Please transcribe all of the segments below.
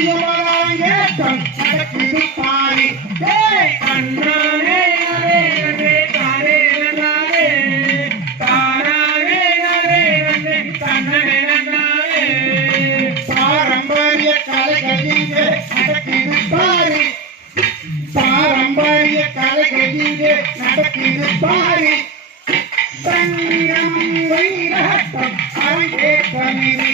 அதிகமான நடக்குது பாரி. கண்ணாரே பாரம்பரிய கலைகளிலே நடக்குது பாரி பாரம்பரிய கலைகளிலே நடக்குது பாரி தங்கம் வைரகம் அரங்கே பணிவி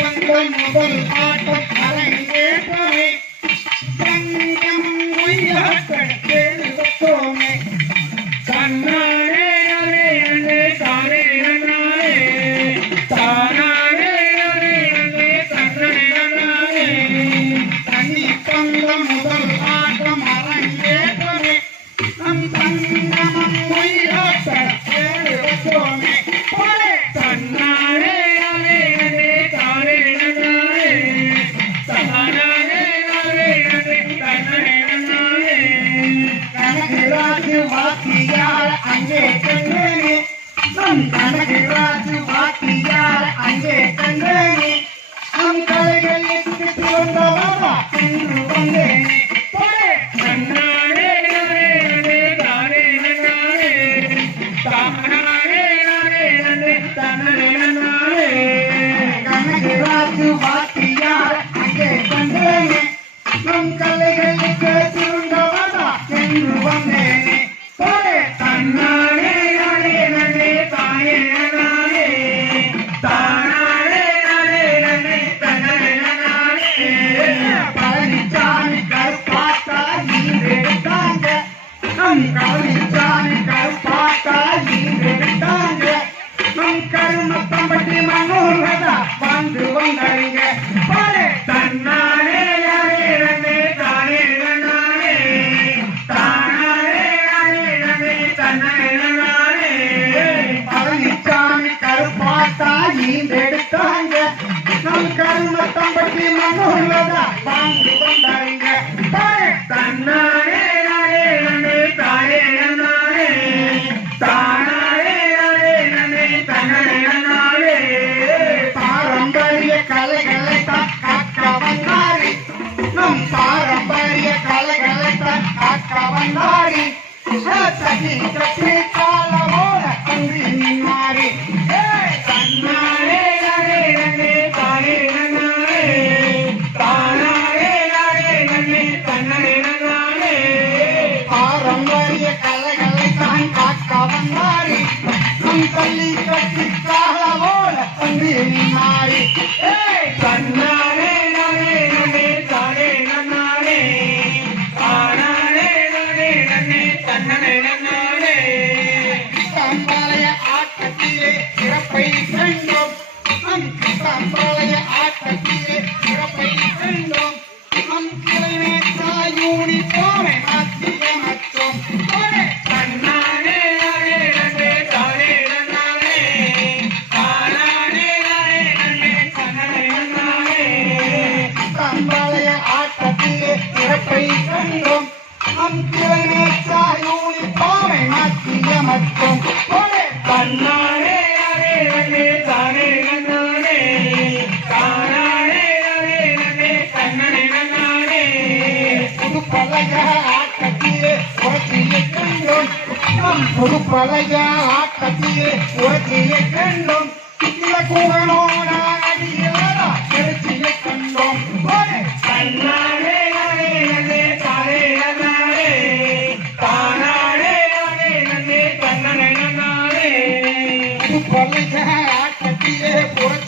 கொண்ட முதல் ஆட்டம் உன் அழகு வாக்கு வாக்கியால் அங்கே கண்டேனே. உன் கலைகள் எட்டு வந்தவா சென்று வந்தேனே. வாத்தியார் அங்கே கண்டேனே. நம் கலைகள் கேட்டிருந்தவா சென்று வந்தேனே. போலே. தன்னா நீந்தெடுத்தாங்க நம் கரும தம்பட்டி மண்ணுள்ளதா பாங்கு வந்தாங்க தன்னாரே நானே நன்னே தாயே நன்னாரே. தானாரே நானே நன்னே தன்னே நன்னாரே. பாரம்பரிய கலைகளை தான் காக்க பள்ளி கட்டி காலமோட தம்பி நாடி கண்ணானே நானே நன்னே தானே நன்னானே ஆனானே நானே நன்னே தன்னனே நன்னானே தம்பாலய ஆட்டத்திலே சிறப்பை கண்டோம். தம்பாலய ஆட்டத்தில் ஒரு பழைய ஆட்டத்திலே உரத்திலே கண்டோம் சில கூடனோட அடியிலா கண்டோம் கண்ணா ஆட்டு பொம்மை ஆட்டத்திலே புறத்து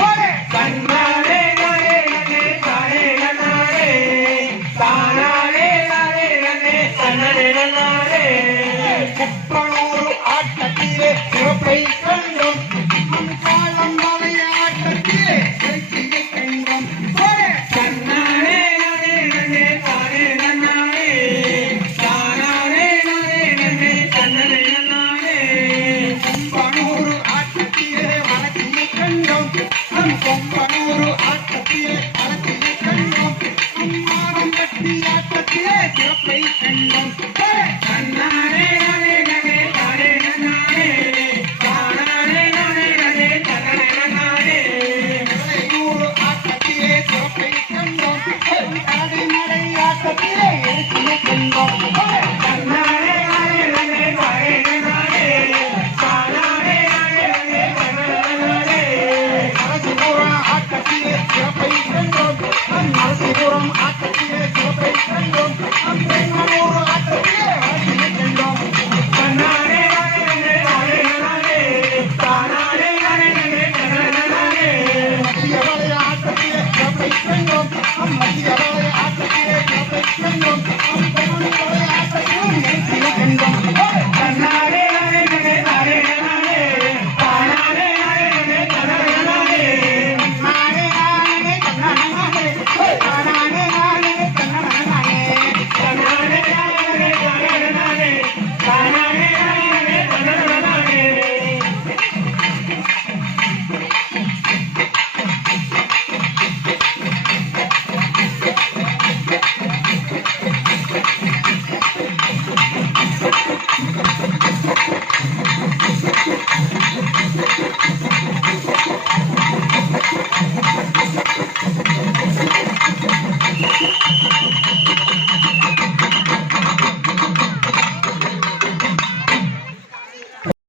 நன்னே தன்னரே குப்பனூர் ஆட்டத்திலே சிறப்பை கண்டோம்.